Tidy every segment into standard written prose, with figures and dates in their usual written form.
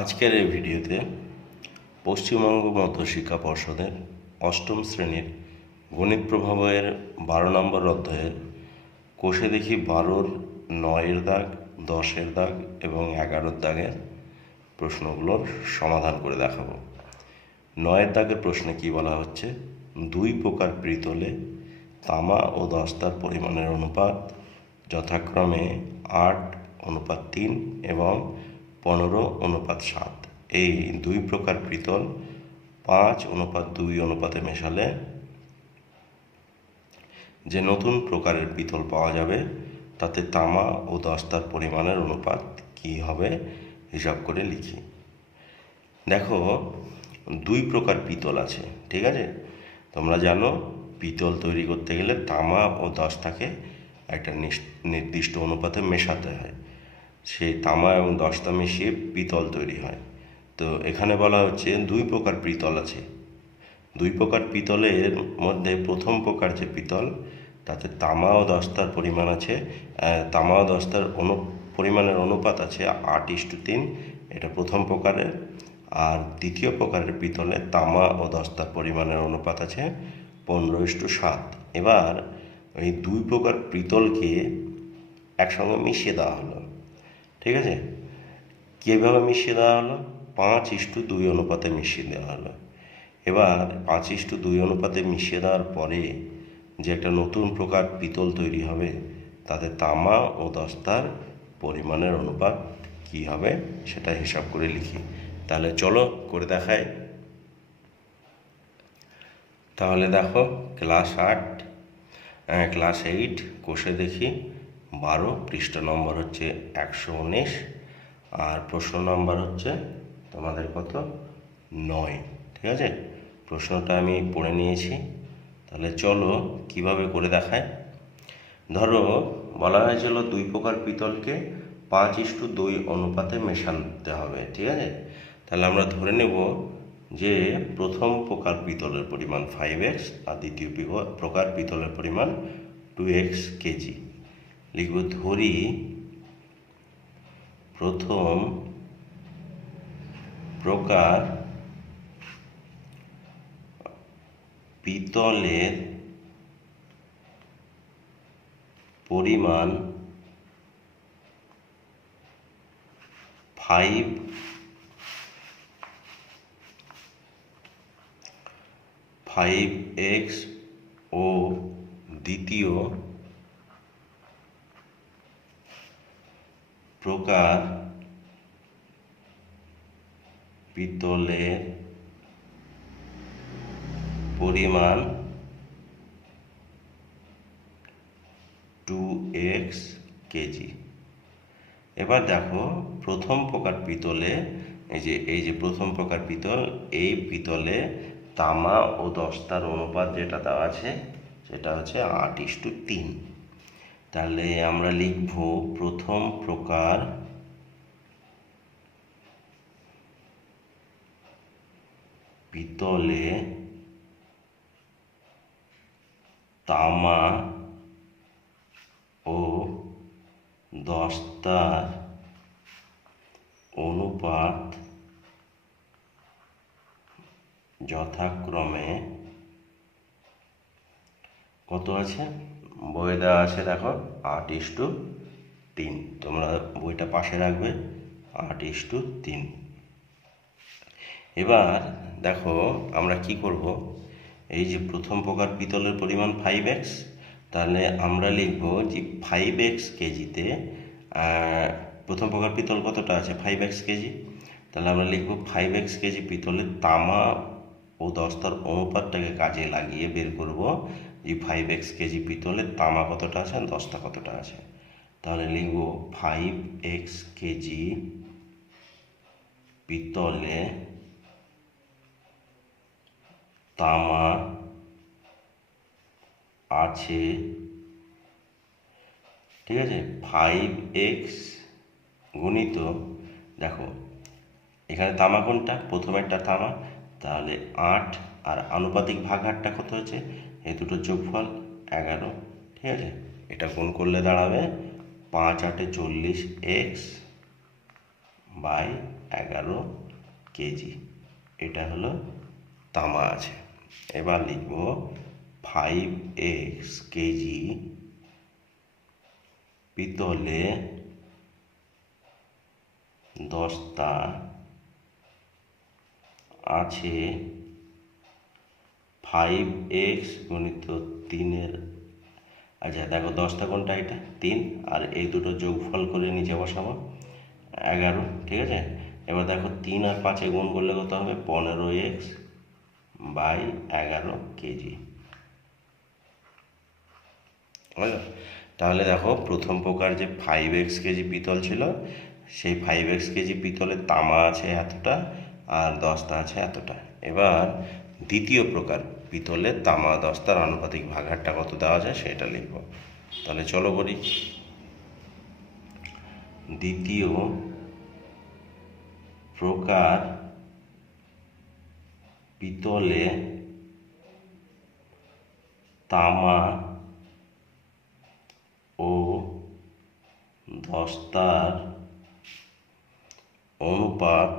আজকের এই ভিডিওতে পশ্চিমবঙ্গ মধ্যশিক্ষা পর্ষদের অষ্টম শ্রেণীর গণিত প্রভাবের 12 নম্বর অধ্যায়ের কোষে দেখি 12-র 9-এর দাগ, 10-এর দাগ এবং 11-র দাগের প্রশ্নগুলোর সমাধান করে দেখাবো। 9-এর দাগের প্রশ্নে কি বলা হচ্ছে, দুই প্রকার পিতলে তামা ও দস্তার পরিমাণের অনুপাত যথাক্রমে 8:3 এবং 15:7। এই দুই প্রকার পিতল 5:2 অনুপাতে মেশালে যে নতুন প্রকারের পিতল পাওয়া যাবে তাতে তামা ও দস্তার পরিমাণের অনুপাত কি হবে হিসাব করে লিখি। দেখো, দুই প্রকার পিতল আছে, ঠিক আছে? তোমরা জানো পিতল তৈরি করতে গেলে তামা ও দস্তাকে একটা নির্দিষ্ট অনুপাতে মেশাতে হয়। সেই তামা এবং দস্তা মিশিয়ে পিতল তৈরি হয়। তো এখানে বলা হচ্ছে দুই প্রকার পিতল আছে। দুই প্রকার পিতলের মধ্যে প্রথম প্রকার যে পিতল তাতে তামা ও দস্তার পরিমাণ আছে, তামা ও দস্তার পরিমাণের অনুপাত আছে 8:3, এটা প্রথম প্রকারের। আর দ্বিতীয় প্রকারের পিতলে তামা ও দস্তার পরিমাণের অনুপাত আছে 15:7। এবার এই দুই প্রকার পিতলকে একসঙ্গে মিশিয়ে দেওয়া হলো, ঠিক আছে? কীভাবে মিশিয়ে দেওয়া হলো? 5:2 অনুপাতে মিশিয়ে দেওয়া হলো। এবার 5:2 অনুপাতে মিশিয়ে দেওয়ার পরে যে একটা নতুন প্রকার পিতল তৈরি হবে তাতে তামা ও দস্তার পরিমাণের অনুপাত কি হবে সেটা হিসাব করে লিখি। তাহলে চলো করে দেখাই। তাহলে দেখো, ক্লাস 8 কোষে দেখি 12, পৃষ্ঠা নম্বর হচ্ছে 119, আর প্রশ্ন নম্বর হচ্ছে তোমাদের কত? 9, ঠিক আছে? প্রশ্নটা আমি পড়ে নিয়েছি। তাহলে চলো কিভাবে করে দেখায়। ধরো বলা হয়েছিল দুই প্রকার পিতলকে 5:2 অনুপাতে মেশাতে হবে, ঠিক আছে? তাহলে আমরা ধরে নেব যে প্রথম প্রকার পিতলের পরিমাণ 5x আর দ্বিতীয় প্রকার পিতলের পরিমাণ 2x কেজি। লিখব ধরি প্রথম প্রকার পিতলের পরিমাণ 5x ও দ্বিতীয় প্রকার পিতলের পরিমাণ 2x কেজি। এবার দেখো, প্রথম প্রকার পিতলে এই যে প্রথম প্রকার পিতল, এই পিতলে তামা ও দস্তার অনুপাত যেটা দেওয়া আছে সেটা হচ্ছে 8:3। তাহলে আমরা লিখব প্রথম প্রকার পিতলে তামা ও দস্তার অনুপাত যথাক্রমে কত আছে? বইয়ে দেওয়া আছে, দেখো 8:3। তোমরা বইটা পাশে রাখবে, 8:3। এবার দেখো আমরা কি করব, এই যে প্রথম প্রকার পিতলের পরিমাণ 5x, তাহলে আমরা লিখব যে 5x কেজিতে প্রথম প্রকার পিতল কতটা আছে? 5x KG. তাহলে আমরা লিখব 5x কেজি পিতলের তামা ও দস্তার অনুপাতটাকে কাজে লাগিয়ে বের করব যে 5x কেজি পিতলের তামা কতটা আছে, দস্তা কতটা আছে। তাহলে লিখব 5x কেজি পিতলে তামা আছে, ঠিক আছে, 5x গুণিত, দেখো এখানে তামা কোনটা? প্রথমেরটা তামা, তাহলে 8, আর আনুপাতিক ভাগহারটা কত হচ্ছে? এই দুটো যোগফল 11, ঠিক আছে? এটা গুণ করলে দাঁড়াবে 5 × 8 = 40x বাই 11 কেজি, এটা হলো তামা আছে। এবার লিখব 5x কেজি পিতলে দস্তা আছে 5x গুণিত 3-এর, আচ্ছা দেখো দশটা কোনটা, এটা 3, আর এই দুটো যোগফল করে নিচে বসাবো 11, ঠিক আছে। এবার দেখো 3 আর 5 গুণ করলে কত হবে, 15x বাই 11 কেজি, বুঝলো। তাহলে দেখো প্রথম প্রকার যে 5x কেজি পিতল ছিল, সেই 5x কেজি পিতলের তামা আছে এতটা আর দস্তা আছে এতটা। এবার দ্বিতীয় প্রকার পিতলের তামা দস্তার আনুপাতিক ভাগাহারটা কত দেওয়া যায় সেটা লিখব। তাহলে চলো করি। দ্বিতীয় প্রকার পিতলে তামা ও দস্তার অনুপাত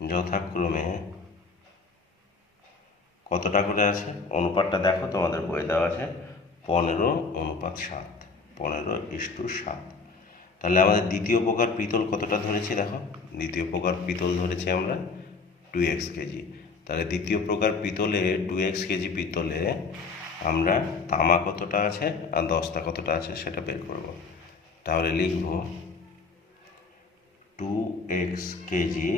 যথাক্রমে কতটা করে আছে, অনুপাতটা দেখো তোমাদের বইয়ে দেওয়া আছে 15:7, 15:7। তাহলে আমাদের দ্বিতীয় প্রকার পিতল কতটা ধরেছি দেখো, দ্বিতীয় প্রকার পিতল ধরেছি আমরা 2x কেজি। তাহলে দ্বিতীয় প্রকার পিতলে 2x কেজি পিতলে আমরা তামা কতটা আছে আর দস্তা কতটা আছে সেটা বের করব। তাহলে লিখব 2x কেজি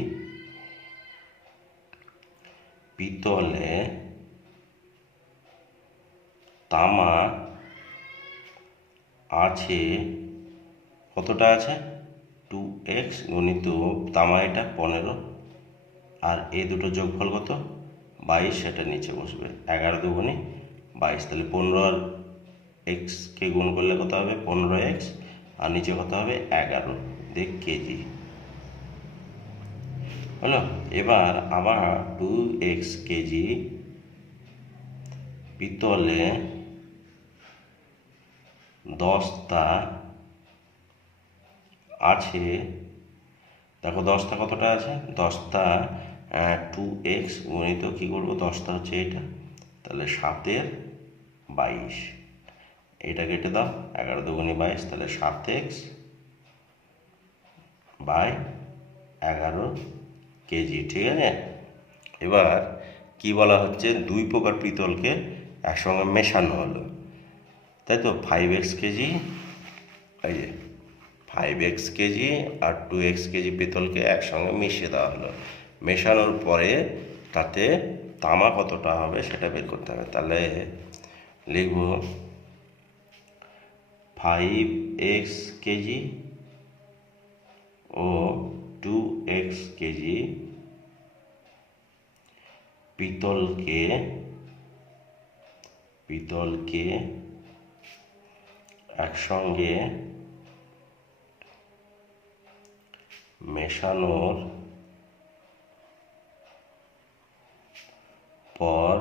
পিতলে তামা আছে কতটা আছে, 2x গুণিত তামা এটা 15, আর এই দুটো যোগফল কত 22, সেটা নিচে বসবে 11 দুগুণে 22, তাহলে 15 আর কে গুণ করলে কত হবে 15x, আর নিচে কত হবে 11 দেখ কেজি, হলো। এবার আবার 2x কেজি পিতলে দস্তা আছে, দেখো দস্তা কতটা আছে, দস্তা 2x গুণিত কী করবো, দস্তা হচ্ছে এটা, তাহলে 7-22, এটা কেটে দাও 11 দুগুণে 22, তাহলে 7x বাই 11 কেজি, ঠিক আছে। এবার কি বলা হচ্ছে, দুই প্রকার পিতলকে একসঙ্গে মেশানো হলো, তাই তো 5x কেজি, এই যে 5x কেজি আর 2x কেজি পিতলকে একসঙ্গে মিশিয়ে দেওয়া হলো। মেশানোর পরে তাতে তামা কতটা হবে সেটা বের করতে হবে। তাহলে লিখব 5x কেজি ও 2x কেজি পিতলকে একসঙ্গে মেশানোর পর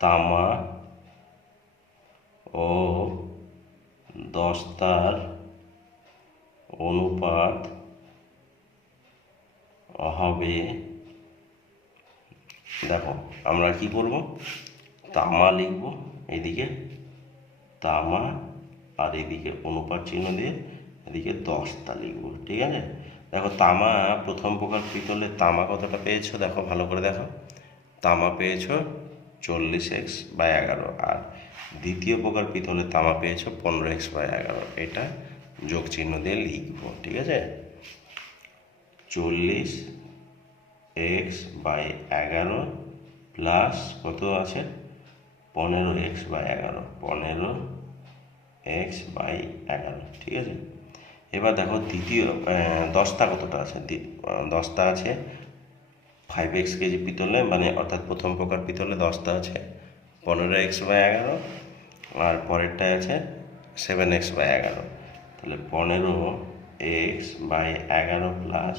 তামা ও দস্তার অনুপাত হবে, দেখো আমরা কি করব, তামা লিখব এদিকে তামা, আর এদিকে অনুপাত চিহ্ন দিয়ে এদিকে দস্তা লিখব, ঠিক আছে। দেখো তামা প্রথম প্রকার পিতলের তামা কতটা পেয়েছো, দেখো ভালো করে দেখো, তামা পেয়েছো 40x/11, আর দ্বিতীয় প্রকার পিতলের তামা পেয়েছো 15x/11, এটা যোগ চিহ্ন দিয়ে লিখবো, ঠিক আছে। 40x/11 প্লাস কত আছে 15x/11, 15x/11, ঠিক আছে। এবার দেখো দ্বিতীয় দস্তা কতটা আছে, দস্তা আছে 5x কেজি পিতলে, মানে অর্থাৎ প্রথম প্রকার পিতলে দস্তা আছে 15x/11, আর পরেরটায় আছে 7x/11, তাহলে 15x/11 প্লাস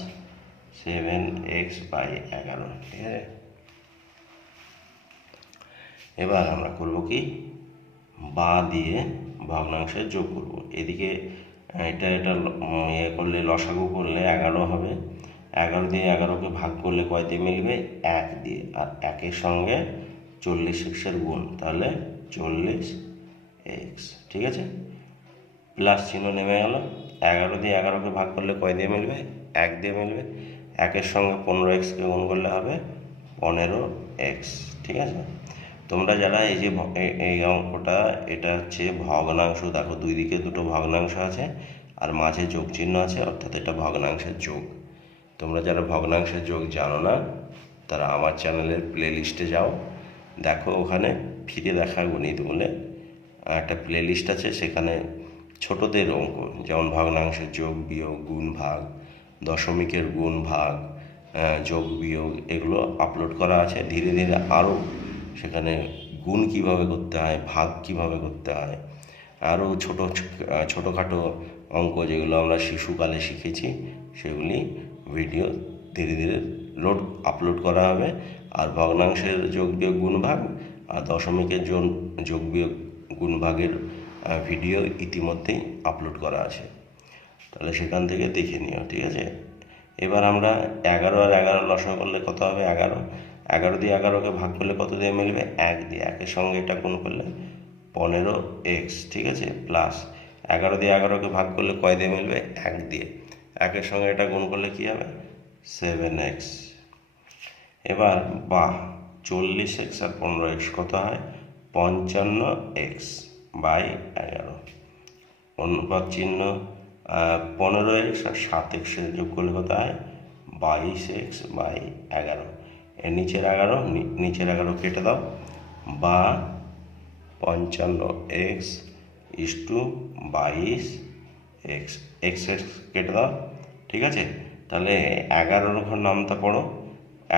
7x/11, ঠিক আছে। এবার আমরা করব কি, বা দিয়ে ভগ্নাংশে যোগ করব, এদিকে এটা ইয়ে করলে লসাগু করলে 11 হবে। 11 দিয়ে 11কে ভাগ করলে কয় দিয়ে মিলবে? 1 দিয়ে। আর 1-এর সঙ্গে 40x-এর গুণ, তাহলে 40x। ঠিক আছে, প্লাস চিহ্ন নেমে গেল। 11 দিয়ে 11কে ভাগ করলে কয় দিয়ে মিলবে? 1 দিয়ে মিলবে। 1-এর সঙ্গে 15x-কে গুণ করলে হবে 15x। ঠিক আছে, তোমরা যারা এই যে এই অঙ্কটা, এটা হচ্ছে ভগ্নাংশ, দেখো দুই দিকে দুটো ভগ্নাংশ আছে আর মাঝে যোগ চিহ্ন আছে, অর্থাৎ এটা ভগ্নাংশের যোগ। তোমরা যারা ভগ্নাংশের যোগ জানো না তারা আমার চ্যানেলের প্লে লিস্টে যাও, দেখো ওখানে ফিরে দেখা গণিত বলে একটা প্লে লিস্ট আছে, সেখানে ছোটদের অঙ্ক যেমন ভগ্নাংশের যোগ বিয়োগ গুণ ভাগ, দশমিকের গুণ ভাগ, যোগ বিয়োগ, এগুলো আপলোড করা আছে। ধীরে ধীরে আরও সেখানে গুণ কীভাবে করতে হয়, ভাগ কীভাবে করতে হয়, আরও ছোটোখাটো অঙ্ক যেগুলো আমরা শিশুকালে শিখেছি সেগুলি ভিডিও ধীরে ধীরে আপলোড করা হবে। আর ভগ্নাংশের যোগ বিয়োগ গুণ ভাগ আর দশমিকের যোগ বিয়োগ গুণ ভাগের ভিডিও ইতিমধ্যেই আপলোড করা আছে, তাহলে সেখান থেকে দেখে নিও। ঠিক আছে, এবার আমরা 11 আর 11 লসাগু করলে কত হবে? 11। 11 দিয়ে 11কে ভাগ করলে কত দিয়ে মিলবে? 1 দিয়ে। 1-এর সঙ্গে এটা গুণ করলে 15x। ঠিক আছে, প্লাস 11 দিয়ে 11কে ভাগ করলে কয় দিয়ে মিলবে? 1 দিয়ে। 1-এর সঙ্গে এটা গুণ করলে কী হবে? 7x। এবার 40x আর 15x কত হয়? 55x by 11। অনুপাত চিহ্ন 15x আর 7x যোগ করলে কত হয়? 22x by 11। এর নিচের 11 কেটে দাও, বা 55x is to 22x, x কেটে দাও। ঠিক আছে, তাহলে 11 ঘর নামতা পড়ো।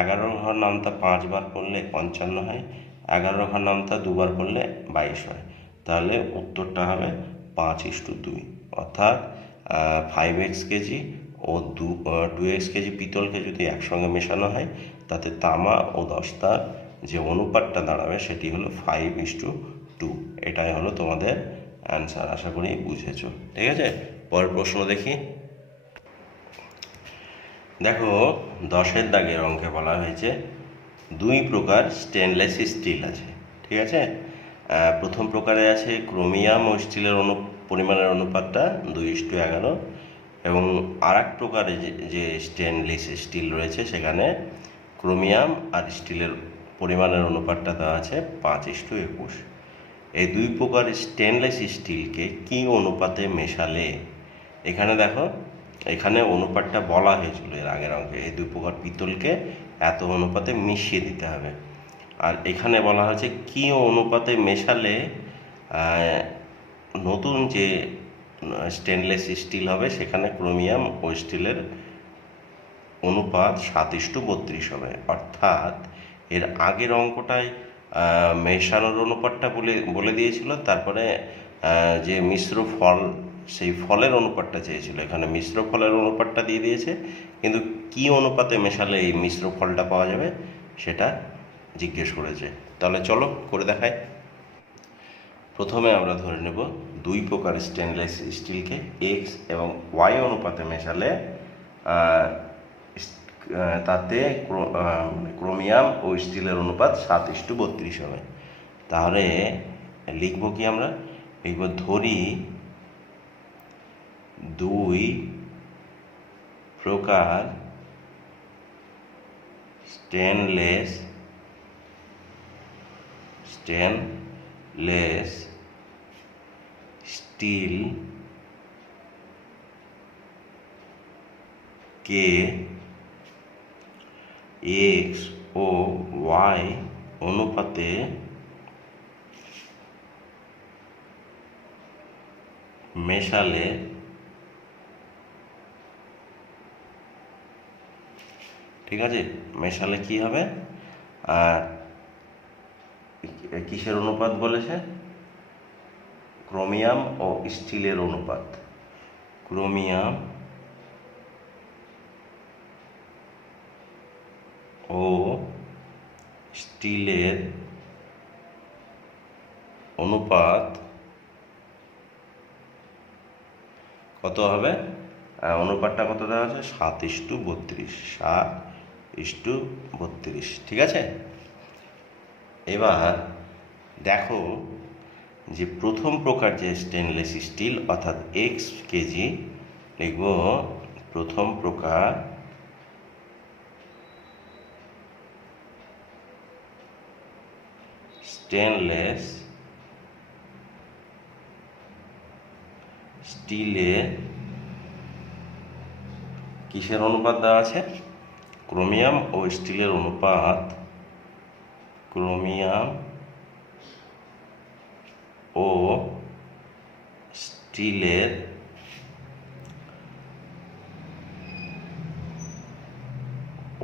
11 ঘর নামতা 5 বার পড়লে 55 হয়, 11 ঘর নামতা 2 বার পড়লে 22 হয়। তাহলে উত্তরটা হবে 5:2, অর্থাৎ 5x কেজি ও 2x কেজি পিতলকে যদি একসঙ্গে মেশানো হয় তাতে তামা ও দস্তার যে অনুপাতটা দাঁড়াবে সেটি হলো 5:2। এটাই হলো তোমাদের অ্যান্সার। আশা করি বুঝেছো। ঠিক আছে, পরের প্রশ্ন দেখি। দেখো 10-এর দাগের অঙ্কে বলা হয়েছে 2 প্রকার স্টেনলেস স্টিল আছে। ঠিক আছে, প্রথম প্রকারে আছে ক্রোমিয়াম ও স্টিলের পরিমাণের অনুপাতটা 2:11, এবং আর এক প্রকারে যে স্টেনলেস স্টিল রয়েছে সেখানে ক্রোমিয়াম আর স্টিলের পরিমাণের অনুপাতটা দেওয়া আছে 5:21। এই 2 প্রকার স্টেনলেস স্টিলকে কি অনুপাতে মেশালে, এখানে দেখো এখানে অনুপাতটা বলা হয়েছিল এর আগের অঙ্কে, এই 2 প্রকার পিতলকে এত অনুপাতে মিশিয়ে দিতে হবে। আর এখানে বলা হয়েছে কি অনুপাতে মেশালে নতুন যে স্টেনলেস স্টিল হবে সেখানে ক্রোমিয়াম ও স্টিলের অনুপাত 7:32 হবে। অর্থাৎ এর আগের অঙ্কটায় মেশানোর অনুপাতটা বলে দিয়েছিল, তারপরে যে মিশ্র ফল সেই ফলের অনুপাতটা চেয়েছিল, এখানে মিশ্র ফলের অনুপাতটা দিয়ে দিয়েছে, কিন্তু কি অনুপাতে মেশালে এই মিশ্র ফলটা পাওয়া যাবে সেটা জিজ্ঞেস করেছে। তাহলে চলো করে দেখাই। প্রথমে আমরা ধরে নেব 2 প্রকার স্টেনলেস স্টিলকে এক্স এবং ওয়াই অনুপাতে মেশালে তাতে ক্রোমিয়াম ও স্টিলের অনুপাত 7:32 হবে। তাহলে লিখব কি আমরা? লিখব ধরি 2 প্রকার স্টেনলেস স্টিল কে এক্স ও ওয়াই অনুপাতে মেশালে ঠিক আছে, মেশালে কি হবে? আর কিসের অনুপাত বলেছে? ক্রোমিয়াম ও স্টিলের অনুপাত। ক্রোমিয়াম ও স্টিলের অনুপাত কত হবে? অনুপাতটা কত দেওয়া আছে? 7:32, 7:32, ঠিক আছে। এবার দেখো যে প্রথম প্রকার যে স্টেনলেস স্টিল অর্থাৎ এক্স কেজি, লিখব প্রথম প্রকার স্টেনলেস স্টিলে কিসের অনুপাত দেওয়া আছে? ক্রোমিয়াম ও স্টিলের অনুপাত, ক্রোমিয়াম ও স্টিলের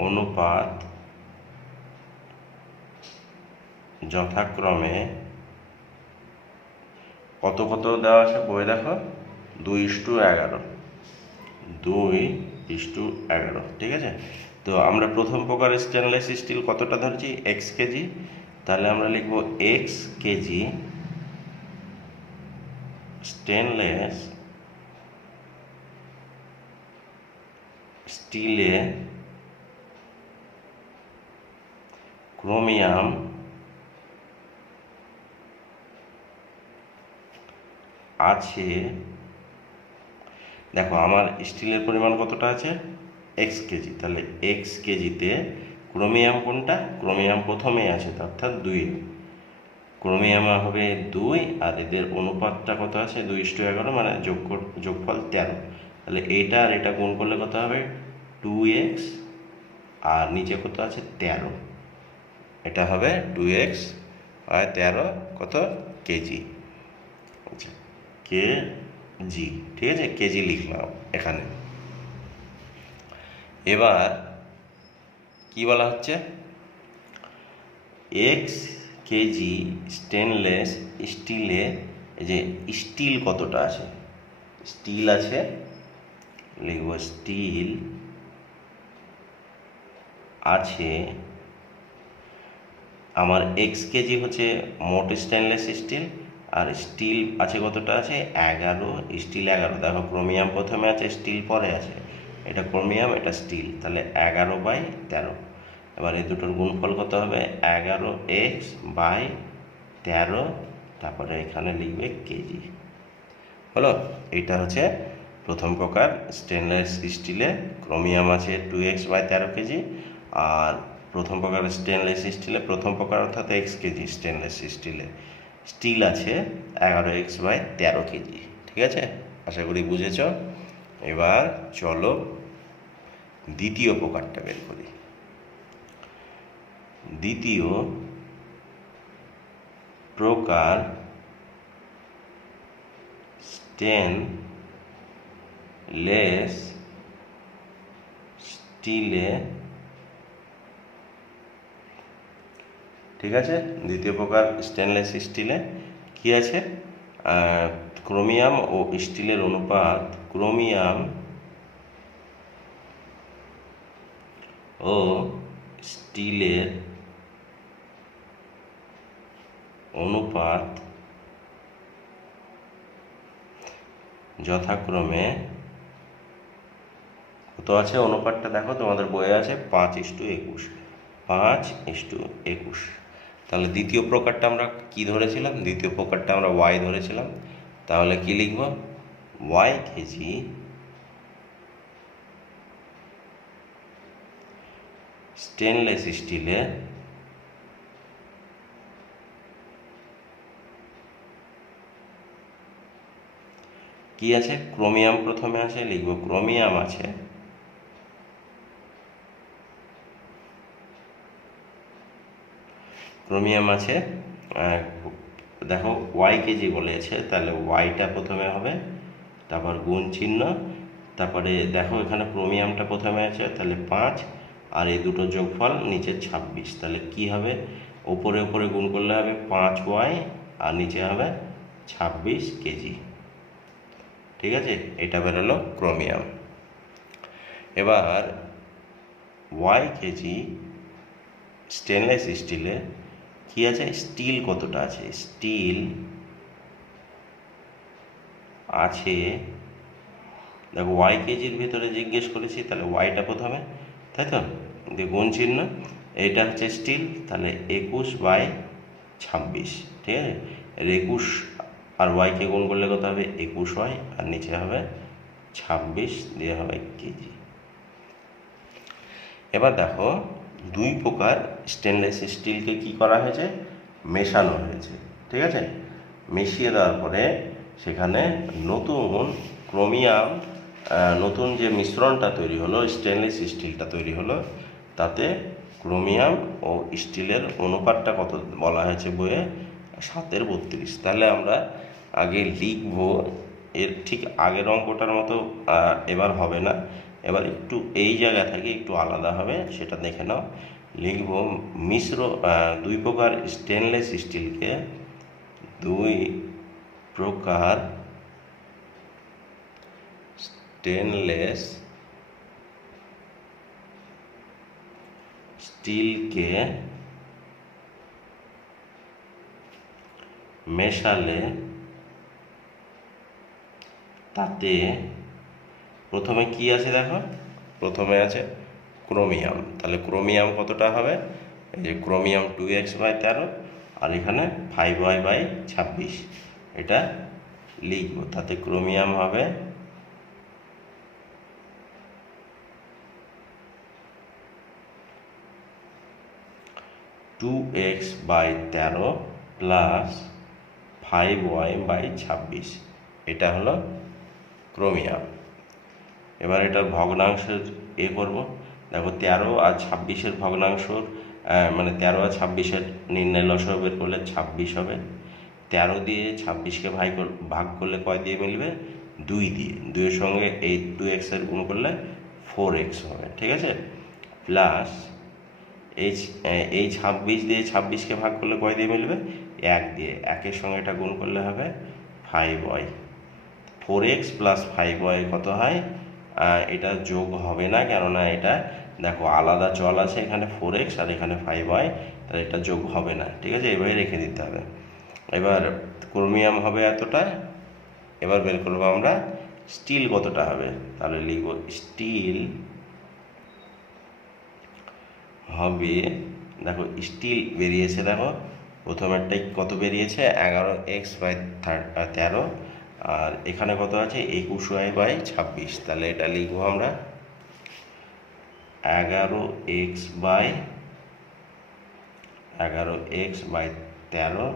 অনুপাত যথাক্রমে কত কত দেওয়া আছে বই দেখো, 2:11, 2:11, ঠিক আছে। তো আমরা প্রথম প্রকার স্টেনলেস স্টিল কতটা ধরছি? X KG. তাহলে আমরা লিখব এক্স কেজি স্টেনলেস স্টিলে ক্রোমিয়াম আছে, দেখো আমার স্টিলের পরিমাণ কতটা আছে? X KG. তাহলে এক্স কেজিতে ক্রোমিয়াম কোনটা? ক্রোমিয়াম প্রথমেই আছে, অর্থাৎ 2, ক্রোমিয়াম হবে 2, আর এদের অনুপাতটা কত আছে? 2:11, মানে যোগফল 13। তাহলে এইটা আর এটা গুণ করলে কত হবে? 2x, আর নিচে কত আছে? 13। এটা হবে 2x আর 13 কত? কেজি। আচ্ছা, কেজি, ঠিক আছে, কেজি লিখলাম এখানে। এবার কি বলা হচ্ছে? এক্স কেজি স্টেনলেস স্টিলে যে স্টিল কতটা আছে? স্টিল আছে, লিখব স্টিল আছে আমার এক্স কেজি হচ্ছে মোট স্টেনলেস স্টিল, আর স্টিল আছে কতটা? আছে 11, স্টিল 11। দেখো ক্রোমিয়াম প্রথমে আছে, স্টিল পরে আছে, এটা ক্রোমিয়াম এটা স্টিল, তাহলে 11/13। এবার এই দুটোর গুণফল কত হবে? 11x/13, তারপরে এখানে লিখবে কেজি। হলো, এইটা হচ্ছে প্রথম প্রকার স্টেনলেস স্টিলে ক্রোমিয়াম আছে 2x/13 কেজি, আর প্রথম প্রকার স্টেনলেস স্টিলে প্রথম প্রকার অর্থাৎ এক্স কেজি স্টেনলেস স্টিলে স্টিল আছে 11x/13 কেজি, ঠিক আছে। আশা করি বুঝেছ। এবার চলো দ্বিতীয় প্রকারটা বের করি। দ্বিতীয় প্রকার স্টেনলেস স্টিলে, ঠিক আছে, দ্বিতীয় প্রকার স্টেনলেস স্টিলে কি আছে? ক্রোমিয়াম ও স্টিলের অনুপাত, ক্রোমিয়াম ও স্টিলের অনুপাত যথাক্রমে কত আছে? অনুপাতটা দেখো তোমাদের বইয়ে আছে 5:21, 5:21। তাহলে দ্বিতীয় প্রকারটা আমরা কি ধরেছিলাম? দ্বিতীয় প্রকারটা আমরা ওয়াই ধরেছিলাম। তাহলে কি লিখব? ওয়াই কেজি স্টেনলেস স্টিলে কি আছে? ক্রোমিয়াম প্রথমে আছে, লিখব ক্রোমিয়াম আছে, ক্রোমিয়াম আছে, দেখো ওয়াই কেজি বলেছে, তাহলে ওয়াইটা প্রথমে হবে, তারপর গুণ চিহ্ন, তারপরে দেখো এখানে ক্রোমিয়ামটা প্রথমে আছে, তাহলে 5, আর এই দুটো যোগফল নিচে 26। তাহলে কি হবে? ওপরে ওপরে গুণ করলে হবে 5y, আর নিচে হবে 26 কেজি, ঠিক আছে। এটা বেরোলো ক্রোমিয়াম। এবার ওয়াই কেজি স্টেনলেস স্টিলে কি আছে? স্টিল কতটা আছে? স্টিল আছে দেখো ওয়াই কেজির ভিতরে জিজ্ঞেস করেছি, তাহলে ওয়াইটা প্রথমে, তাই তো, দিয়ে গুণ চিহ্ন, এইটা হচ্ছে স্টিল, তাহলে 21/26, ঠিক আছে। এর 21 আর ওয়াইকে গুণ করলে কত হবে, 21 ওয়াই, আর নিচে হবে 26 দিয়ে হবে কেজি। এবার দেখো দুই প্রকার স্টেনলেস স্টিলকে কি করা হয়েছে, মেশানো হয়েছে, ঠিক আছে। মিশিয়ে দেওয়ার পরে সেখানে নতুন ক্রোমিয়াম, নতুন যে মিশ্রণটা তৈরি হলো, স্টেনলেস স্টিলটা তৈরি হলো, তাতে ক্রোমিয়াম ও স্টিলের অনুপাতটা কত বলা হয়েছে বইয়ে, 7/32। তাহলে আমরা আগে লিখব, এর ঠিক আগের অঙ্কটার মতো এবার হবে না, এবার একটু এই জায়গা থেকে একটু আলাদা হবে, সেটা দেখে নাও। লিখব দুই প্রকার স্টেনলেস স্টিলকে, দুই প্রকার স্টেনলেস স্টিলকে মেশালে তাতে প্রথমে কি আছে দেখো, প্রথমে আছে ক্রোমিয়াম, তাহলে ক্রোমিয়াম কতটা হবে, এই যে ক্রোমিয়াম 2x/13, আর এখানে 5y/26, এটা লিখব। তাতে ক্রোমিয়াম হবে 2x/13 প্লাস 5y/26, এটা হলো ক্রোমিয়াম। এবার এটার ভগ্নাংশের করব, দেখো 13 আর 26-এর ভগ্নাংশ, মানে 13 আর 26-এর নির্ণয় লসাগু বের করলে 26 হবে। 13 দিয়ে 26কে ভাগ করলে কয় দিয়ে মিলবে, 2 দিয়ে, 2-এর সঙ্গে এই 2x-এর গুণ করলে 4x হবে, ঠিক আছে। প্লাস এই 26 দিয়ে 26কে ভাগ করলে কয় দিয়ে মিলবে, 1 দিয়ে, 1-এর সঙ্গে এটা গুণ করলে হবে 5y। 4x প্লাস 5y কত হয়, এটা যোগ হবে না, কেননা এটা দেখো আলাদা চল আছে, এখানে 4x আর এখানে 5y, তাহলে এটা যোগ হবে না, ঠিক আছে, এভাবে রেখে দিতে হবে। এবার ক্রোমিয়াম হবে এতটা, এবার বের করবো আমরা স্টিল কতটা হবে, তাহলে লিখব স্টিল হবে, দেখো স্টিল বেরিয়েছে, দেখো প্রথমেরটাই কত বেরিয়েছে, 11x/13, আর এখানে কত আছে, 21y/26, তাহলে এটা লিখবো আমরা 11x/13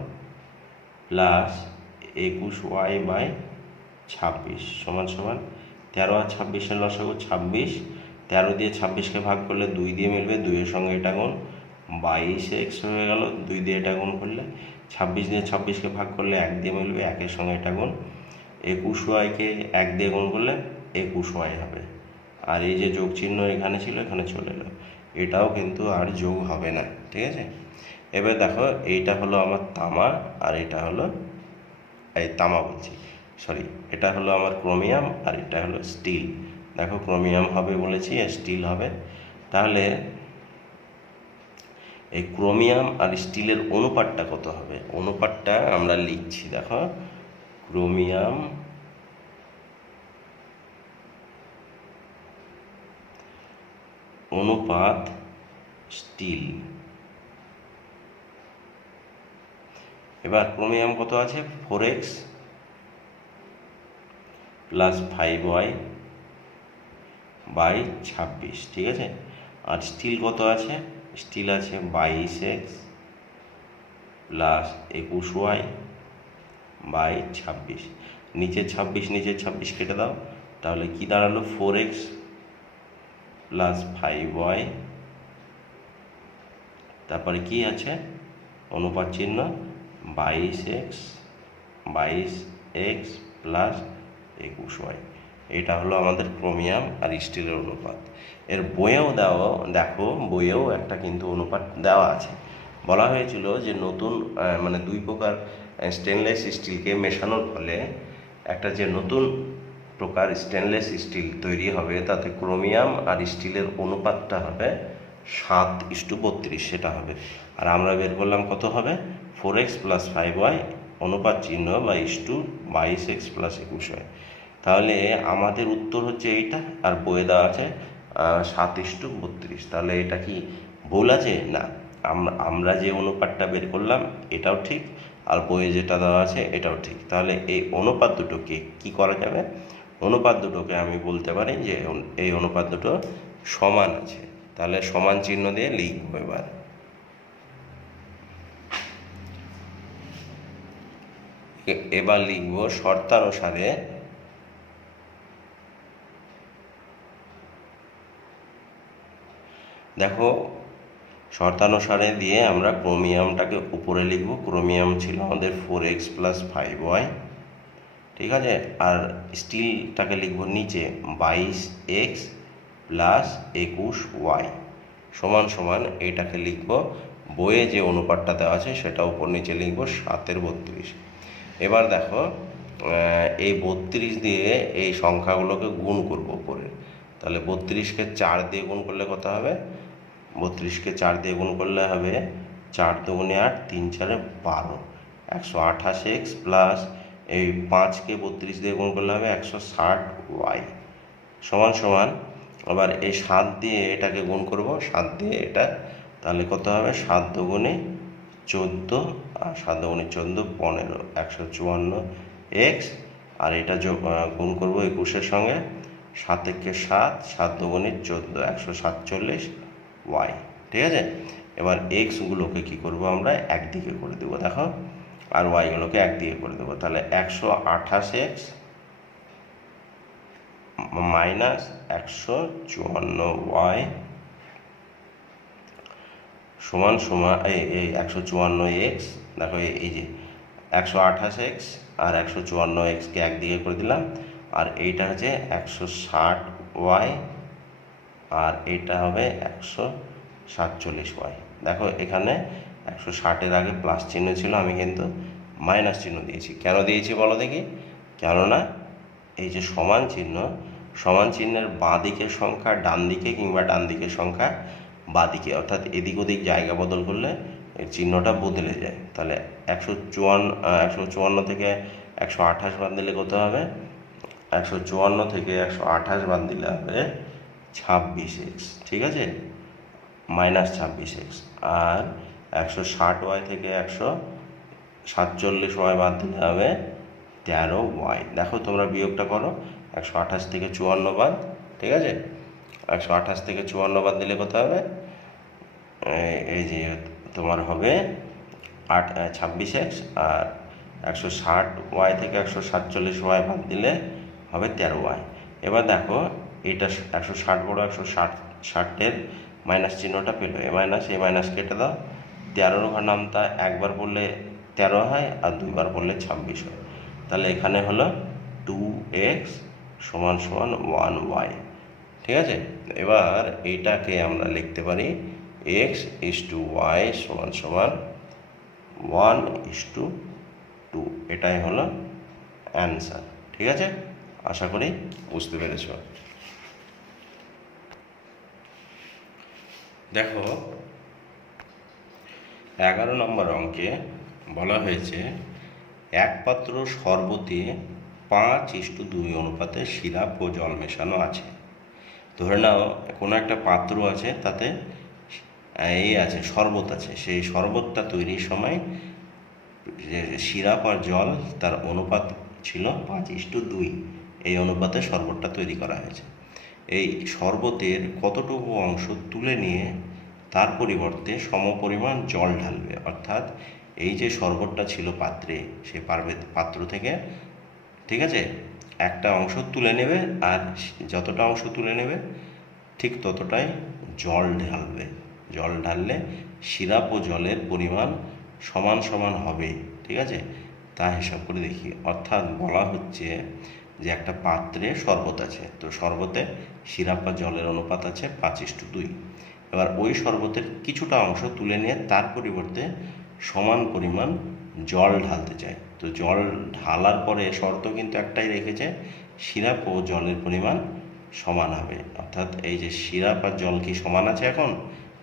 প্লাস 21y/26 সমান সমান 13 আর 26-এর লসাগু 26, 13 দিয়ে 26কে ভাগ করলে 2 দিয়ে মিলবে, 2-এর সঙ্গে এটা গুণ, 22x হয়ে গেল, 2 দিয়ে এটা গুণ করলে, 26 দিয়ে 26কে ভাগ করলে 1 দিয়ে মিলবে, 1-এর সঙ্গে এটা গুণ, 21y-কে 1 দিয়ে গুণ করলে 21y হবে, আর এই যে যোগ চিহ্ন এখানে ছিল, এখানে চলে এলো, এটাও কিন্তু আর যোগ হবে না, ঠিক আছে। এবার দেখো এইটা হলো আমার তামা, আর এটা হলো, এই তামা বলছি, সরি, এটা হলো আমার ক্রোমিয়াম, আর এটা হলো স্টিল। দেখো ক্রোমিয়াম হবে বলেছি, স্টিল হবে, তাহলে এই ক্রোমিয়াম আর স্টিলের অনুপাতটা কত হবে, অনুপাতটা আমরা লিখছি, দেখো ক্রোমিয়াম অনুপাত স্টিল। এবার ক্রোমিয়াম কত আছে, 4x প্লাস 5y/26, ঠিক আছে। আর স্টিল কত আছে, স্টিল আছে 22x প্লাস 21y/26, নিচে 26 কেটে দাও, তাহলে কি দাঁড়ালো, 4x প্লাস 5y, তারপরে কি আছে, অনুপাত চিহ্ন, 22x প্লাস 21y, এটা হলো আমাদের ক্রোমিয়াম আর স্টিলের অনুপাত। এর বইয়েও দেখো বইয়েও একটা কিন্তু অনুপাত দেওয়া আছে, বলা হয়েছিল যে নতুন মানে দুই প্রকার স্টেনলেস স্টিলকে মেশানোর ফলে একটা যে নতুন প্রকার স্টেনলেস স্টিল তৈরি হবে, তাতে ক্রোমিয়াম আর স্টিলের অনুপাতটা হবে 7:32, সেটা হবে। আর আমরা বের করলাম কত হবে, 4x প্লাস 5y অনুপাত চিহ্ন বা 22x প্লাস 21y। তাহলে আমাদের উত্তর হচ্ছে এইটা, আর বইয়ে দেওয়া আছে 7:32। তাহলে এটা কি ভুল আছে? না, আমরা যে অনুপাতটা বের করলাম এটাও ঠিক, আর বইয়ে যেটা দেওয়া আছে এটাও ঠিক। তাহলে এই অনুপাত দুটোকে কি করা যাবে? অনুপাত দুটোকে আমি বলতে পারি যে এই অনুপাত দুটো সমান আছে। তাহলে সমান চিহ্ন দিয়ে লিখবো। এবার লিখব শর্তানুসারে দেখো, শর্তানুসারে দিয়ে আমরা ক্রোমিয়ামটাকে উপরে লিখব। ক্রোমিয়াম ছিল আমাদের 4x + 5y, ঠিক আছে। আর স্টিলটাকে লিখব নিচে 22x + 21y সমান সমান এইটাকে লিখব, বইয়ে যে অনুপাতটা দেওয়া আছে সেটা উপর নিচে লিখব 7/32। এবার দেখো, এই 32 দিয়ে এই সংখ্যাগুলোকে গুণ করব উপরে। তাহলে 32কে 4 দিয়ে গুণ করলে কত হবে? 32কে 4 দিয়ে গুণ করলে হবে 4 দুগুণে 8, 3 4 12, 128x প্লাস এই 5কে 32 দিয়ে গুণ করলে হবে 160y সমান সমান। আবার এই 7 দিয়ে এটাকে গুণ করব, 7 দিয়ে এটা, তাহলে কত হবে? 7 দুগুণে 14 আর 7 দুগুণে 14 15, 154x। আর এটা গুণ করব 21-এর সঙ্গে, 7 একে 7, 7 দুগুণে 14, 147y, ঠিক আছে। এবার এক্সগুলোকে কী করব আমরা? একদিকে করে দেবো, দেখো, আর ওয়াইগুলোকে একদিকে করে দেবো। তাহলে 128x মাইনাস 154y সমান সমান এই 154x। দেখো এই যে 128x আর 154xকে একদিকে করে দিলাম, আর এইটা হচ্ছে 160y, আর এইটা হবে 147y। দেখো এখানে 160-এর আগে প্লাস চিহ্ন ছিল, আমি কিন্তু মাইনাস চিহ্ন দিয়েছি। কেন দিয়েছি বলো দেখি? কেননা এই যে সমান চিহ্নের বাঁ দিকের সংখ্যা ডান দিকে, কিংবা ডান দিকের সংখ্যা বাঁ দিকে, অর্থাৎ এদিক ওদিক জায়গা বদল করলে এর চিহ্নটা বদলে যায়। তাহলে 154 থেকে 128 বাদ দিলে কত হবে? 154 থেকে 128 বাদ দিলে হবে 26x, ঠিক আছে, মাইনাস 26x। আর 160y থেকে 147y বাদ দিলে হবে 13y। দেখো তোমরা বিয়োগটা করো, 128 থেকে 54 বাদ, ঠিক আছে। 128 থেকে 54 বাদ দিলে কত হবে? এই যে তোমার হবে 26x, আর 160y থেকে 147y বাদ দিলে হবে 13y। এবার দেখো, এটা 160 বড়, 160-এর মাইনাস চিহ্নটা পেলো, এ মাইনাস কেটে দাও। 13 ঘর নামতা একবার পড়লে 13 হয়, আর দুইবার পড়লে 26 হয়। তাহলে এখানে হলো 2x সমান সমান 1y, ঠিক আছে। এবার এইটাকে আমরা লিখতে পারি x/y সমান সমান 1:2। এটাই হলো অ্যান্সার, ঠিক আছে। আশা করি বুঝতে পেরেছ। দেখো 11 নম্বর অঙ্কে বলা হয়েছে এক পাত্র শরবতে 5:2 অনুপাতে সিরাপ ও জল মেশানো আছে। ধরে নাও কোনো একটা পাত্র আছে, তাতে আছে শরবত আছে। সেই শরবতটা তৈরির সময় যে সিরাপ আর জল তার অনুপাত ছিল 5:2, এই অনুপাতে শরবতটা তৈরি করা হয়েছে। এই শরবতের কতটুকু অংশ তুলে নিয়ে তার পরিবর্তে সমপরিমাণ জল ঢালবে? অর্থাৎ এই যে শরবতটা ছিল পাত্রে, সে পাত্র থেকে, ঠিক আছে, একটা অংশ তুলে নেবে, আর যতটা অংশ তুলে নেবে ঠিক ততটাই জল ঢালবে। জল ঢাললে সিরাপ ও জলের পরিমাণ সমান সমান হবে, ঠিক আছে। তা হিসাব করে দেখি। অর্থাৎ বলা হচ্ছে যে একটা পাত্রে শরবত আছে, তো শরবতে সিরাপ বা জলের অনুপাত আছে 5:2। এবার ওই শরবতের কিছুটা অংশ তুলে নিয়ে তার পরিবর্তে সমান পরিমাণ জল ঢালতে চায়। তো জল ঢালার পরে শর্ত কিন্তু একটাই রেখেছে, সিরাপ ও জলের পরিমাণ সমান হবে। অর্থাৎ এই যে সিরাপ আর জল কি সমান আছে? এখন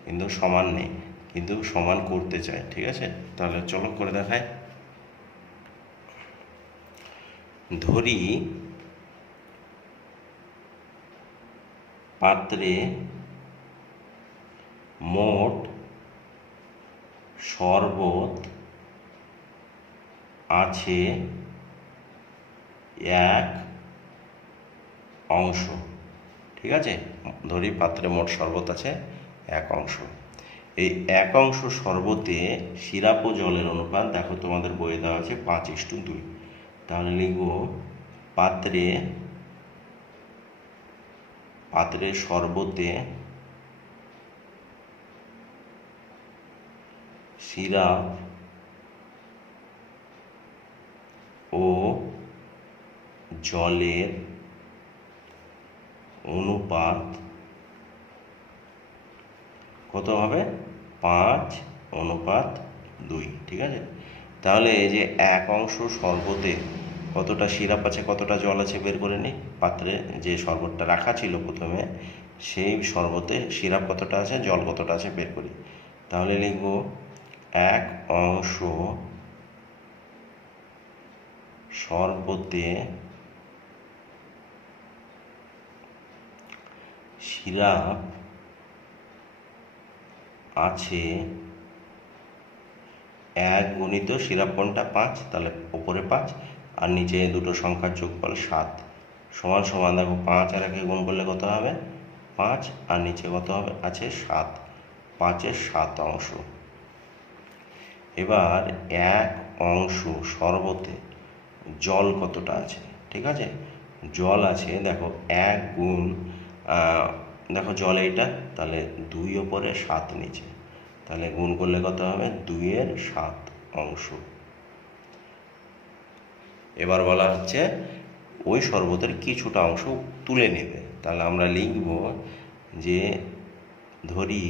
কিন্তু সমান নেই, কিন্তু সমান করতে চায়, ঠিক আছে। তাহলে চলো করে দেখায়। ধরি পাত্রে মোট শরবত আছে 1 অংশ। ঠিক আছে, ধরি পাত্রে মোট শরবত আছে 1 অংশ। এই 1 অংশ শরবতে সিরাপ ও জলের অনুপাত দেখো তোমাদের বইয়ে দেওয়া আছে 5:2। তাহলে লিখব পাত্রে শরবতে সিরাপ ও জলের অনুপাত কত হবে? 5:2। ঠিক আছে, তাহলে এই যে 1 অংশ শরবতে কতটা সিরাপ আছে কতটা জল আছে বের করে নিই। পাত্রে যে শরবতটা রাখা ছিল প্রথমে, সেই শরবতে সিরাপ কতটা আছে জল কতটা আছে বের করি। তাহলে লিখব 1 অংশ শরবতে সিরাপ আছে 1 গুণিত সিরাপ কোনটা 5, তাহলে উপরে 5 আর নিচে দুটো সংখ্যার যোগফল 7 সমান সমান দেখো 5 আর 1 গুণ করলে কত হবে? 5 আর নিচে কত হবে? আছে 7, 5-এর 7 অংশ। এবার 1 অংশ শরবতে জল কতটা আছে? ঠিক আছে, জল আছে দেখো 1 গুণ দেখো জল এইটা, তাহলে 2 ওপরে 7 নিচে, তাহলে গুণ করলে কত হবে? 2-এর 7 অংশ। এবার বলা হচ্ছে ওই শরবতের কিছুটা অংশ তুলে নেবে। তাহলে আমরা লিখব যে ধরি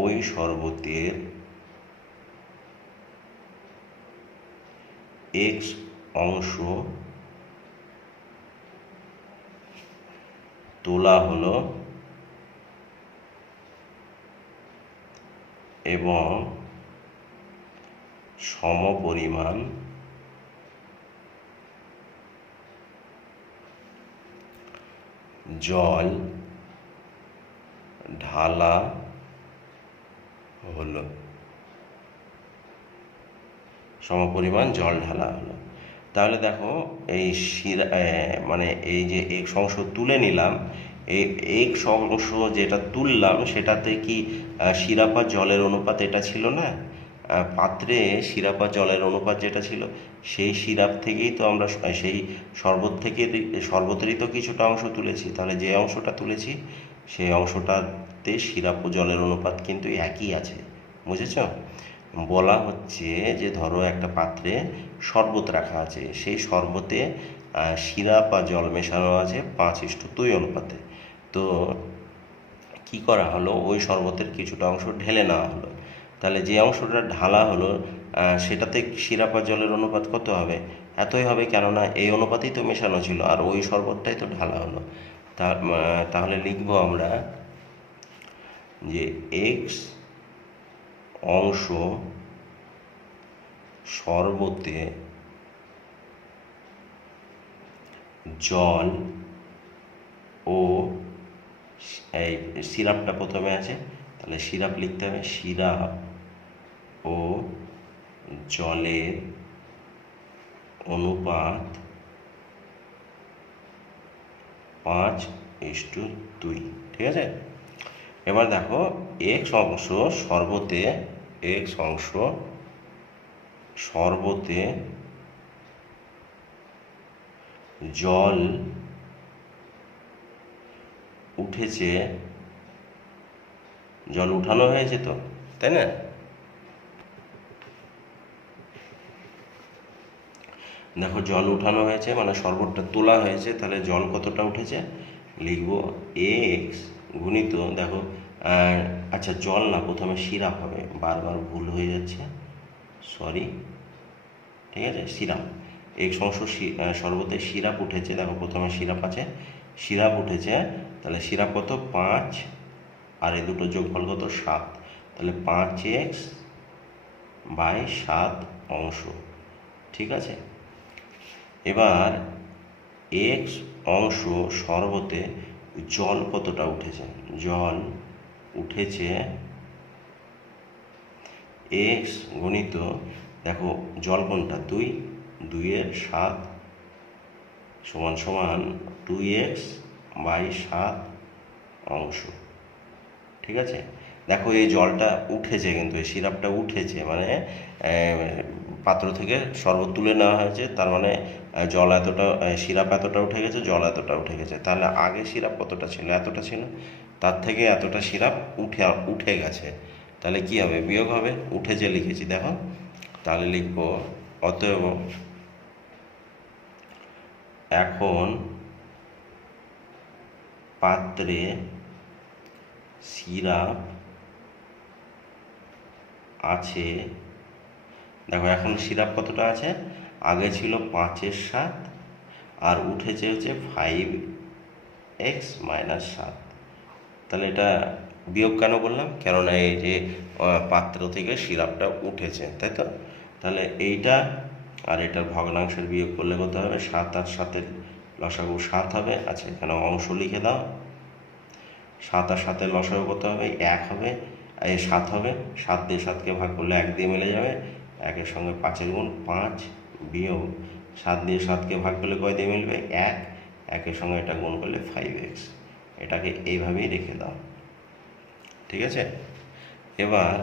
ওই শরবতের x অংশ তোলা হলো এবং সমপরিমাণ জল ঢালা হলো, সমপরিমাণ জল ঢালা হলো। তাহলে দেখো এই মানে এই যে এক অংশ তুলে নিলাম, এই এক অংশ যেটা তুললাম সেটাতে কি সিরাপ আর জলের অনুপাত এটা ছিল না? পাত্রে সিরাপ আর জলের অনুপাত যেটা ছিল সেই সিরাপ থেকেই তো আমরা সেই শরবতেরই তো কিছুটা অংশ তুলেছি। তাহলে যে অংশটা তুলেছি সেই অংশটাতে সিরাপ ও জলের অনুপাত কিন্তু একই আছে। বুঝেছ? বলা হচ্ছে যে ধরো একটা পাত্রে শরবত রাখা আছে, সেই শরবতে সিরাপ আর জল মেশানো আছে 5:2 অনুপাতে। তো কি করা হলো? ওই শরবতের কিছুটা অংশ ঢেলে নেওয়া হলো। তাহলে যে অংশটা ঢালা হলো সেটাতে সিরাপ আর জলের অনুপাত কত হবে? এতই হবে, কেননা এই অনুপাতেই তো মেশানো ছিল আর ওই শরবতটাই তো ঢালা হলো। তাহলে লিখবো আমরা যে x অংশ শরবতে জল ও এই সিরাপটা প্রথমে আছে, তাহলে সিরাপ লিখতে হবে, সিরাপ ও জলের অনুপাত 5:2। ঠিক আছে, এবার দেখো x অংশ শরবতে জল উঠেছে, জল উঠানো হয়েছে তো, তাই না? দেখো জল উঠানো হয়েছে মানে শরবতটা তোলা হয়েছে, তাহলে জল কতটা উঠেছে? লিখব x গুণিত, দেখো আচ্ছা জল না, প্রথমে সিরাপ হবে, বারবার ভুল হয়ে যাচ্ছে, সরি। ঠিক আছে, সিরাপ, এক অংশ শরবতে সিরাপ উঠেছে, দেখো প্রথমে সিরাপ আছে, সিরাপ উঠেছে, তাহলে সিরাপ কত? 5 আর এই দুটো যোগফল কত? 7, তাহলে 5x/7 অংশ। ঠিক আছে, এবার এক্স অংশ শরবতে জল কতটা উঠেছে, জল উঠেছে এক্স গণিত, দেখো জল কোনটা, 2 সমান সমান 2x/7 অংশ। ঠিক আছে, দেখো এই জলটা উঠেছে, কিন্তু এই সিরাপটা উঠেছে মানে পাত্র থেকে শরবত তুলে নেওয়া হয়েছে, তার মানে জল এতটা, সিরাপ এতটা উঠে গেছে, জল এতটা উঠে গেছে। তাহলে আগে সিরাপ কতটা ছিল, এতটা ছিল, তার থেকে এতটা সিরাপ উঠে গেছে। তাহলে কি হবে, বিয়োগ হবে, উঠেছে লিখেছি দেখো। তাহলে লিখব অতএব এখন পাত্রে সিরাপ আছে, দেখো এখন সিরাপ কতটা আছে, আগে ছিল 5/7 আর উঠেছে হচ্ছে 5x-7। তাহলে এটা বিয়োগ কেন বললাম, কেননা এই যে পাত্র থেকে সিরাপটা উঠেছে, তাই তো। তাহলে এইটা আর এটার ভগ্নাংশের বিয়োগ করলে কত হবে, 7 আর 7-এর লসাগু 7 হবে। আচ্ছা, এখানে অংশ লিখে দাও, 7 আর 7-এর লসাগু কত হবে, 1 হবে, এই 7 হবে, 7 দিয়ে 7কে ভাগ করলে 1 দিয়ে মিলে যাবে, 1-এর সঙ্গে 5-এর গুণ 5 বিয়োগ 7 দিয়ে 7কে ভাগ করলে কয় দিয়ে মিলবে, 1, 1-এর সঙ্গে এটা গুণ করলে 5x। এটাকে এইভাবেই রেখে দাও, ঠিক আছে। এবার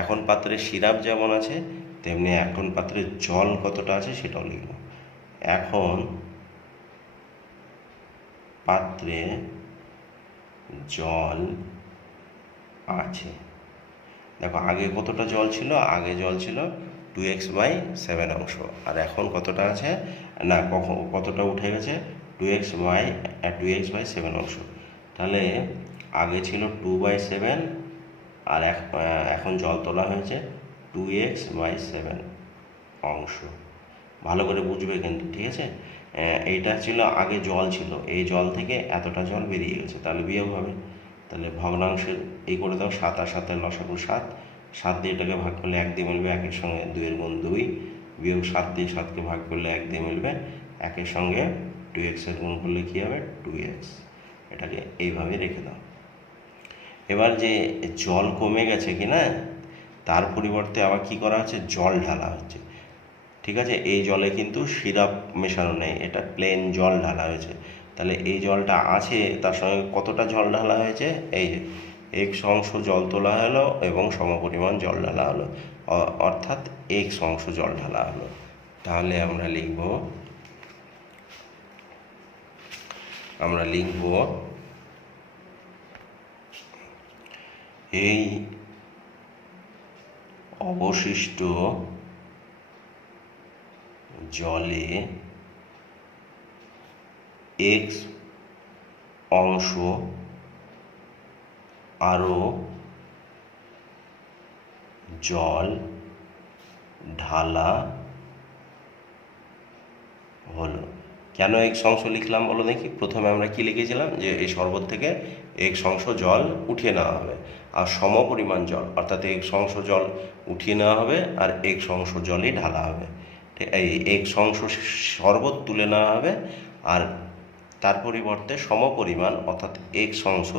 এখন পাত্রে সিরাপ যেমন আছে তেমনি এখন পাত্রে জল কতটা আছে সেটাও লিখব। এখন পাত্রে জল আছে, দেখো আগে কতটা জল ছিল, আগে জল ছিল 2x/7 অংশ, আর এখন কতটা আছে না, কতটা উঠে গেছে, 2x/7 অংশ। তাহলে আগে ছিল 2/7 আর এখন জল তোলা হয়েছে 2x/7 অংশ। ভালো করে বুঝবে কিন্তু, ঠিক আছে। এইটা ছিল আগে জল ছিল, এই জল থেকে এতটা জল বেরিয়ে গেছে, তাহলে বিয়োগ হবে। তাহলে ভগ্নাংশের এই করে দাও, 7 আর 7-এর লসাগু 7, 7 দিয়ে এটাকে ভাগ করলে 1 দিয়ে মিলবে, 1-এর সঙ্গে 2-এর গুণ 2 বিয়োগ 7 দিয়ে 7কে ভাগ করলে 1 দিয়ে মিলবে, 1-এর সঙ্গে 2x-এর গুণ করলে কী হবে, 2x। এটাকে এইভাবে রেখে দাও। এবার যে জল কমে গেছে কি না, তার পরিবর্তে আবার কি করা হচ্ছে, জল ঢালা হচ্ছে। ঠিক আছে, এই জলে কিন্তু সিরাপ মেশানো নেই, এটা প্লেন জল ঢালা হয়েছে। তাহলে এই জলটা আছে, তার সঙ্গে কতটা জল ঢালা হয়েছে, এই যে x অংশ জল তোলা হলো এবং সমপরিমাণ জল ঢালা হলো, অর্থাৎ x অংশ জল ঢালা হলো। তাহলে আমরা লিখব এই অবশিষ্ট জলে x অংশ আরও জল ঢালা হলো। কেন x অংশ লিখলাম বলো দেখি, প্রথমে আমরা কি লিখেছিলাম, যে এই শরবত থেকে x অংশ জল উঠিয়ে নেওয়া হবে, আর সমপরিমাণ জল অর্থাৎ x অংশ জল উঠিয়ে নেওয়া হবে আর x অংশ জলই ঢালা হবে। এই x অংশ শরবত তুলে নেওয়া হবে আর তার পরিবর্তে সমপরিমাণ অর্থাৎ x অংশ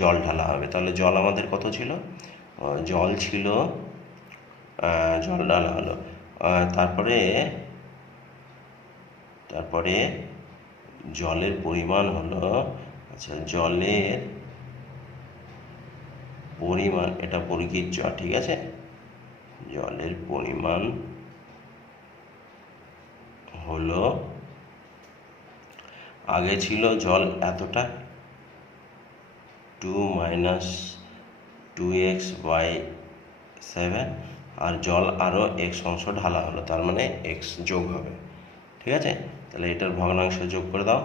জল ঢালা হবে। তাহলে জল আমাদের কত ছিল, জল ছিল, জল ঢালা হলো, তারপরে জলের পরিমাণ হলো, আচ্ছা জলের পরিমাণ, এটা পরিকির জ, ঠিক আছে, জলের পরিমাণ হলো, আগে ছিল জল এতটা 2-2x/7 আর জল আরও x অংশ ঢালা হলো, তার মানে x যোগ হবে, ঠিক আছে। তাহলে এটার ভগ্নাংশ যোগ করে দাও,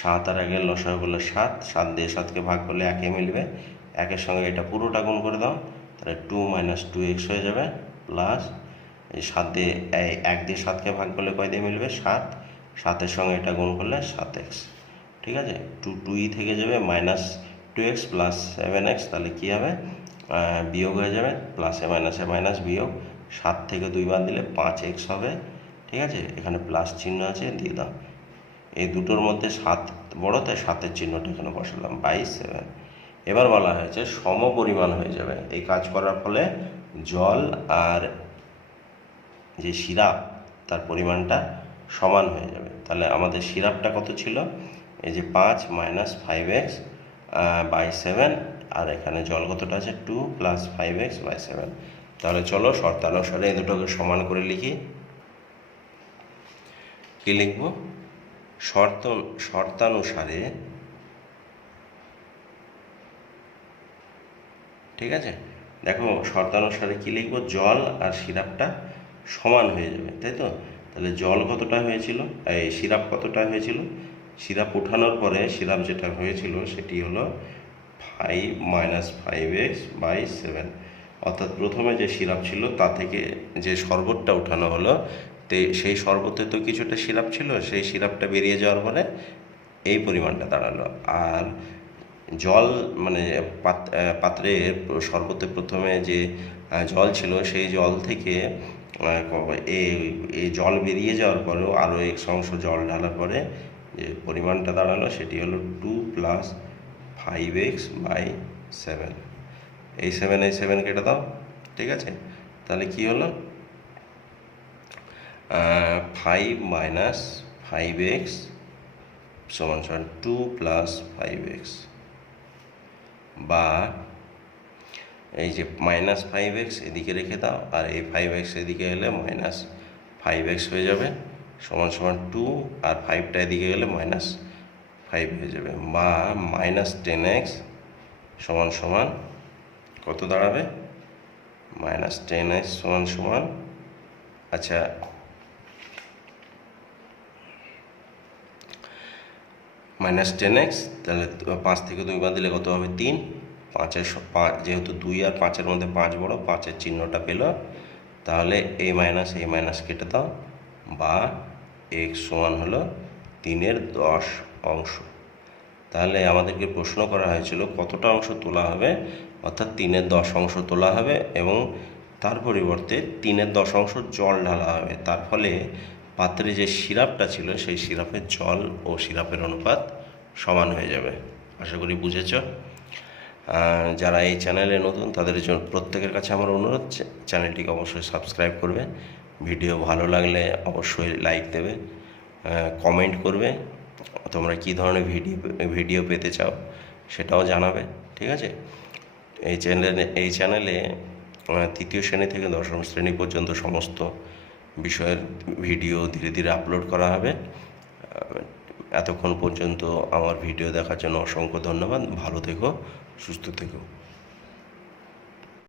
7 আর 1-এর লসাগু হলো 7, 7 দিয়ে 7কে ভাগ করলে 1-এ মিলবে, 1-এর সঙ্গে এটা পুরোটা গুণ করে দাও, তাহলে 2-2x হয়ে যাবে, প্লাস এই 7 দিয়ে 1 দিয়ে 7কে ভাগ করলে কয় দিয়ে মিলবে, 7, 7-এর সঙ্গে এটা গুণ করলে 7x, ঠিক আছে। 2 থেকে যাবে -2x প্লাস 7x, তাহলে কী হবে, বিয়োগ হয়ে যাবে, প্লাসে মাইনাসে মাইনাস বিয়োগ, 7 থেকে 2 বাদ দিলে 5x হবে, ঠিক আছে। এখানে প্লাস চিহ্ন আছে, দিয়ে দাও, এই দুটোর মধ্যে 7 বড়, তাই 7-এর চিহ্নটা এখানে বসালাম, বাই 7। এবার বলা হয়েছে সমপরিমাণ হয়ে যাবে। এই কাজ করার ফলে জল আর যে সিরাপ তার পরিমাণটা সমান হয়ে যাবে। তাহলে আমাদের সিরাপটা কত ছিল, এই যে 5 - 5x বাই 7, আর এখানে জল কতটা আছে 2 + 5x বাই 7। তাহলে চলো শর্তানুসারে এই দুটোকে সমান করে লিখি। কি লিখব, শর্তানুসারে, ঠিক আছে। দেখো শর্তানুসারে কি লিখব, জল আর সিরাপটা সমান হয়ে যাবে, তাই তো। তাহলে জল কতটা হয়েছিল, এই সিরাপ কতটা হয়েছিল, সিরাপ ওঠানোর পরে সিরাপ যেটা হয়েছিল সেটি হলো 5 - 5x বাই 7। অর্থাৎ প্রথমে যে সিরাপ ছিল তা থেকে যে শরবতটা ওঠানো হলো, সেই শরবতে তো কিছুটা সিরাপ ছিল, সেই সিরাপটা বেরিয়ে যাওয়ার পরে এই পরিমাণটা দাঁড়ালো। আর জল মানে পাত্রে শরবতে প্রথমে যে জল ছিল, সেই জল থেকে এই জল বেরিয়ে যাওয়ার পরেও আরও এক অংশ জল ঢালার পরে যে পরিমাণটা দাঁড়ালো সেটি হলো 2 + 5x বাই 7। এই 7 কেটে দাও, ঠিক আছে। তাহলে কি হলো, 5 - 5x = 2 + 5x, বা এই যে -5x এদিকে রেখে দাও, আর এই 5x এদিকে এলে -5x হয়ে যাবে, = 2, আর 5টা এদিকে গেলে -5 হয়ে যাবে, বা -10x = কত দাঁড়াবে, -10x আচ্ছা -10x, তাহলে 5 থেকে 2 বাদ দিলে কত হবে, 3। 5 যেহেতু 2 আর 5-এর মধ্যে 5 বড়, 5-এর চিহ্নটা পেল। তাহলে এই মাইনাস কেটে দাও, বা x হলো 3/10 অংশ। তাহলে আমাদেরকে প্রশ্ন করা হয়েছিল কতটা অংশ তোলা হবে, অর্থাৎ 3/10 অংশ তোলা হবে, এবং তার পরিবর্তে 3/10 অংশ জল ঢালা হবে। তার ফলে পাত্রে যে সিরাপটা ছিল সেই সিরাপের জল ও সিরাপের অনুপাত সমান হয়ে যাবে। আশা করি বুঝেছ। যারা এই চ্যানেলে নতুন তাদের জন্য প্রত্যেকের কাছে আমার অনুরোধ, চ্যানেলটিকে অবশ্যই সাবস্ক্রাইব করবে। ভিডিও ভালো লাগলে অবশ্যই লাইক দেবে, কমেন্ট করবে, তোমরা কী ধরনের ভিডিও পেতে চাও সেটাও জানাবে, ঠিক আছে। এই চ্যানেলে 3য় শ্রেণী থেকে 10ম শ্রেণী পর্যন্ত সমস্ত বিষয়ের ভিডিও ধীরে ধীরে আপলোড করা হবে। এতক্ষণ পর্যন্ত আমার ভিডিও দেখার জন্য অসংখ্য ধন্যবাদ। ভালো থেকো, সুস্থ থেকো।